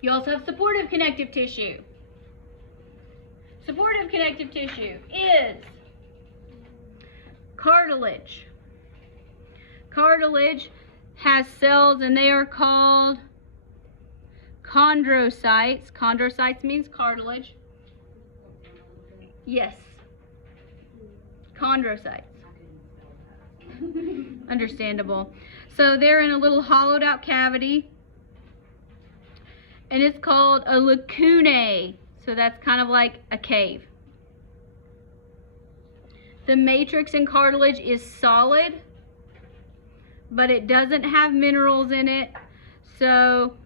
You also have supportive connective tissue. Supportive connective tissue is cartilage. Cartilage has cells and they are called chondrocytes. Chondrocytes means cartilage. Yes. Chondrocytes. Understandable. So they're in a little hollowed out cavity. And it's called a lacunae. So that's kind of like a cave. The matrix in cartilage is solid, but it doesn't have minerals in it. So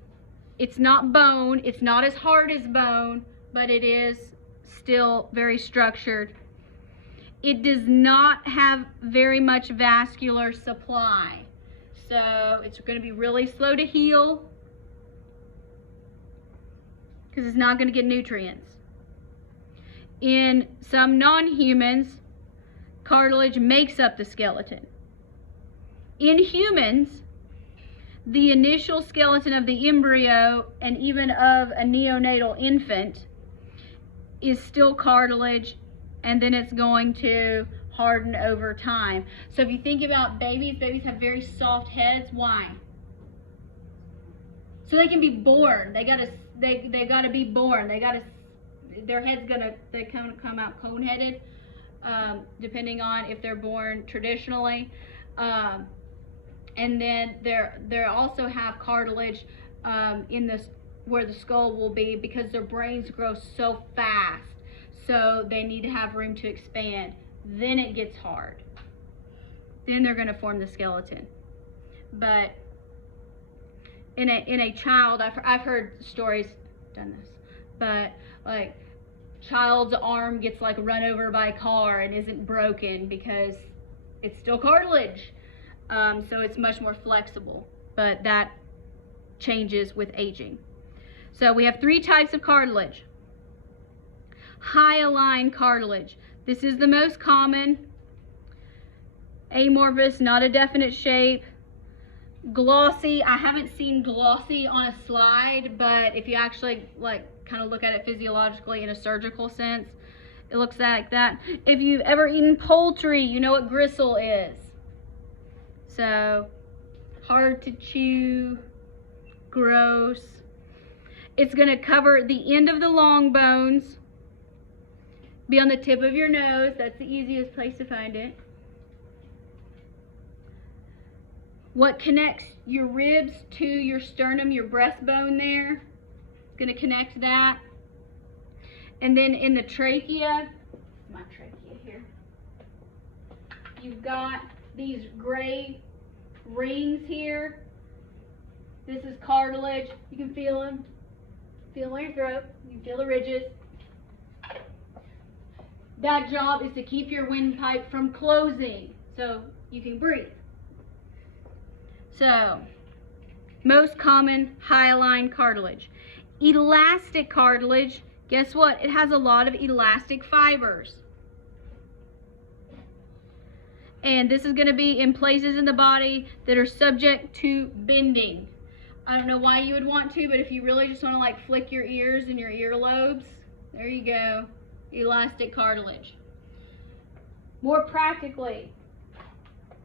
it's not bone. It's not as hard as bone, but it is still very structured. It does not have very much vascular supply. So it's going to be really slow to heal because it's not going to get nutrients. In some non-humans, cartilage makes up the skeleton. In humans, the initial skeleton of the embryo and even of a neonatal infant is still cartilage, and then it's going to harden over time. So if you think about babies, babies have very soft heads. Why? So they can be born. They gotta be born. Their head's they come out cone-headed, depending on if they're born traditionally. And then they also have cartilage in this where the skull will be, because their brains grow so fast. So they need to have room to expand. Then it gets hard. Then they're going to form the skeleton. But in a child, I've heard stories, done this, but like child's arm gets like run over by a car and isn't broken because it's still cartilage. So it's much more flexible, but that changes with aging. So we have 3 types of cartilage. Hyaline cartilage. This is the most common. Amorphous, not a definite shape. Glossy. I haven't seen glossy on a slide, but if you actually kind of look at it physiologically in a surgical sense, it looks like that. If you've ever eaten poultry, you know what gristle is. So hard to chew, gross. It's going to cover the end of the long bones, be on the tip of your nose. That's the easiest place to find it. What connects your ribs to your sternum, your breastbone there, it's going to connect that. And then in the trachea, my trachea here, you've got these gray rings here. This is cartilage. You can feel them. Feel them on your throat. You can feel the ridges. That job is to keep your windpipe from closing so you can breathe. So, most common hyaline cartilage. Elastic cartilage, guess what? It has a lot of elastic fibers. And this is going to be in places in the body that are subject to bending. I don't know why you would want to, but if you really just want to like flick your ears and your earlobes, there you go. Elastic cartilage. More practically,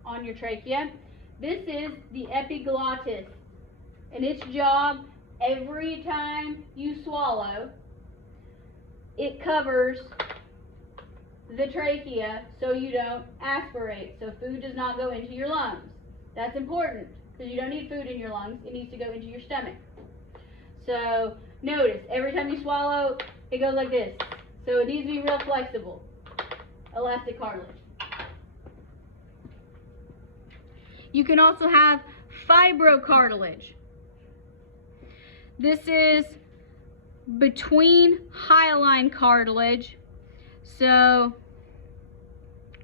on your trachea, this is the epiglottis, and its job, every time you swallow, it covers the trachea so you don't aspirate, so food does not go into your lungs. That's important, because you don't need food in your lungs. It needs to go into your stomach. So notice, every time you swallow, it goes like this. So it needs to be real flexible. Elastic cartilage. You can also have fibrocartilage. This is between hyaline cartilage. So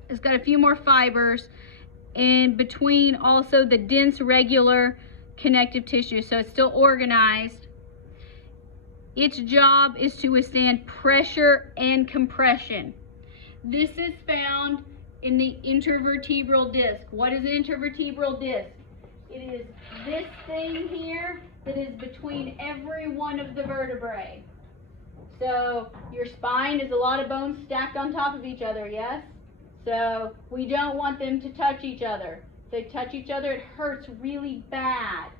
it's got a few more fibers, and between also the dense regular connective tissue. So it's still organized. Its job is to withstand pressure and compression. This is found in the intervertebral disc. What is an intervertebral disc? It is this thing here that is between every one of the vertebrae. So your spine is a lot of bones stacked on top of each other, yes? So we don't want them to touch each other. If they touch each other, it hurts really bad.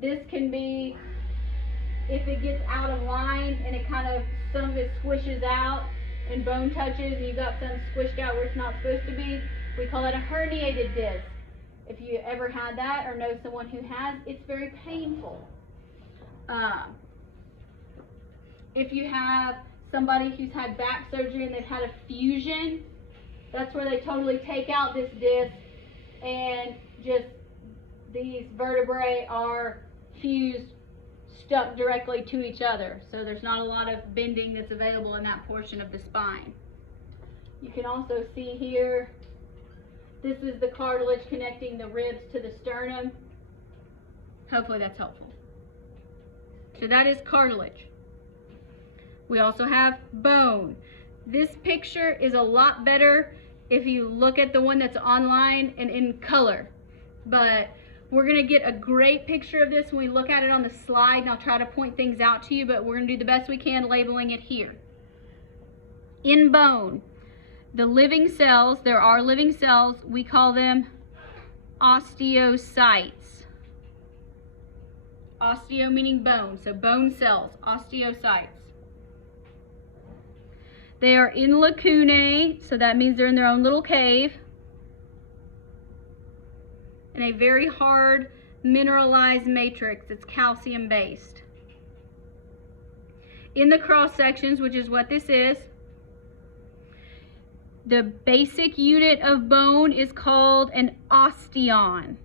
This can be, if it gets out of line and it kind of, some of it squishes out and bone touches and you've got some squished out where it's not supposed to be, we call it a herniated disc. If you ever had that or know someone who has, it's very painful. If you have somebody who's had back surgery and they've had a fusion, that's where they totally take out this disc and just these vertebrae are fused, stuck directly to each other. So there's not a lot of bending that's available in that portion of the spine. You can also see here, this is the cartilage connecting the ribs to the sternum. Hopefully that's helpful. So that is cartilage. We also have bone. This picture is a lot better if you look at the one that's online and in color. But we're gonna get a great picture of this when we look at it on the slide, and I'll try to point things out to you, but we're gonna do the best we can labeling it here. In bone, the living cells, there are living cells, we call them osteocytes. Osteo meaning bone, so bone cells, osteocytes. They are in lacunae, so that means they're in their own little cave, in a very hard mineralized matrix. It's calcium based. In the cross sections, which is what this is, the basic unit of bone is called an osteon.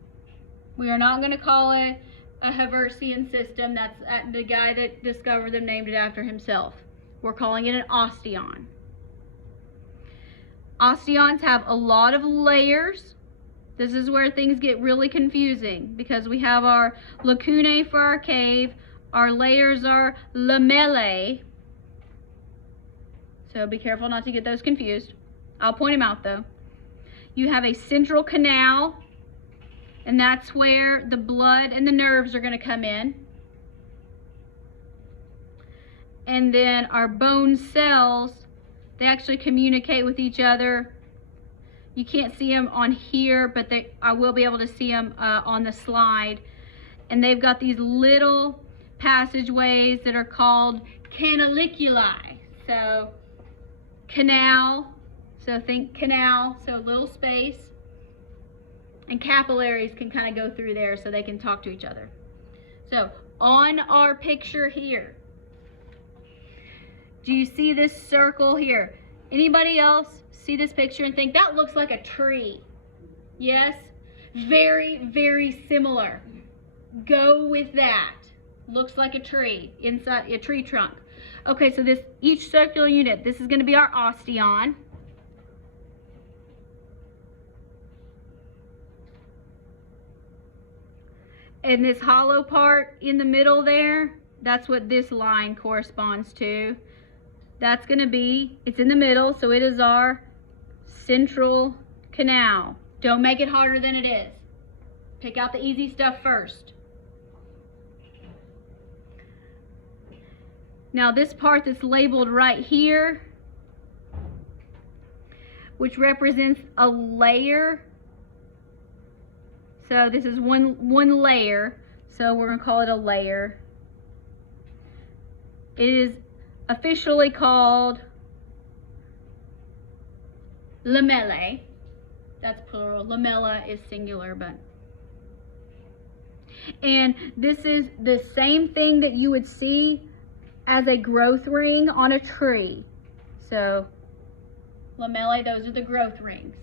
We are not going to call it a Haversian system. That's the guy that discovered them named it after himself. We're calling it an osteon. Osteons have a lot of layers. This is where things get really confusing because we have our lacunae for our cave. Our layers are lamellae. So be careful not to get those confused. I'll point them out though. You have a central canal, and that's where the blood and the nerves are going to come in. And then our bone cells, they actually communicate with each other. You can't see them on here, but I will be able to see them on the slide. And they've got these little passageways that are called canaliculi. So canal, so think canal, so little space. And capillaries can kind of go through there so they can talk to each other. So on our picture here, do you see this circle here? Anybody else see this picture and think that looks like a tree? Yes? Very, very similar. Go with that. Looks like a tree, inside a tree trunk. Okay, so this, each circular unit, this is going to be our osteon. And this hollow part in the middle there, that's what this line corresponds to. That's going to be, it's in the middle, so it is our central canal. Don't make it harder than it is. Pick out the easy stuff first. Now this part that's labeled right here, which represents a layer. So this is one layer, so we're going to call it a layer. It is officially called lamellae. That's plural. Lamella is singular, but. And this is the same thing that you would see as a growth ring on a tree. So lamellae, those are the growth rings.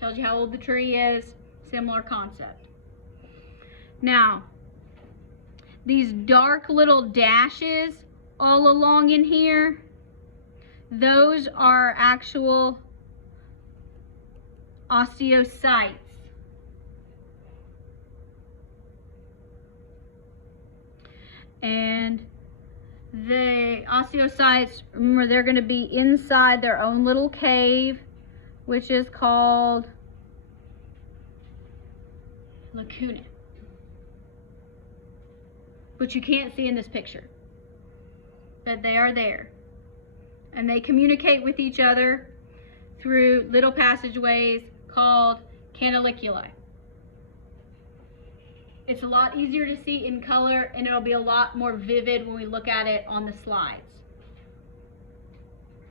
Tells you how old the tree is. Similar concept. Now, these dark little dashes all along in here, those are actual osteocytes. And the osteocytes, remember, they're going to be inside their own little cave, which is called lacunae. Which you can't see in this picture. But they are there. And they communicate with each other through little passageways called canaliculi. It's a lot easier to see in color, and it'll be a lot more vivid when we look at it on the slides.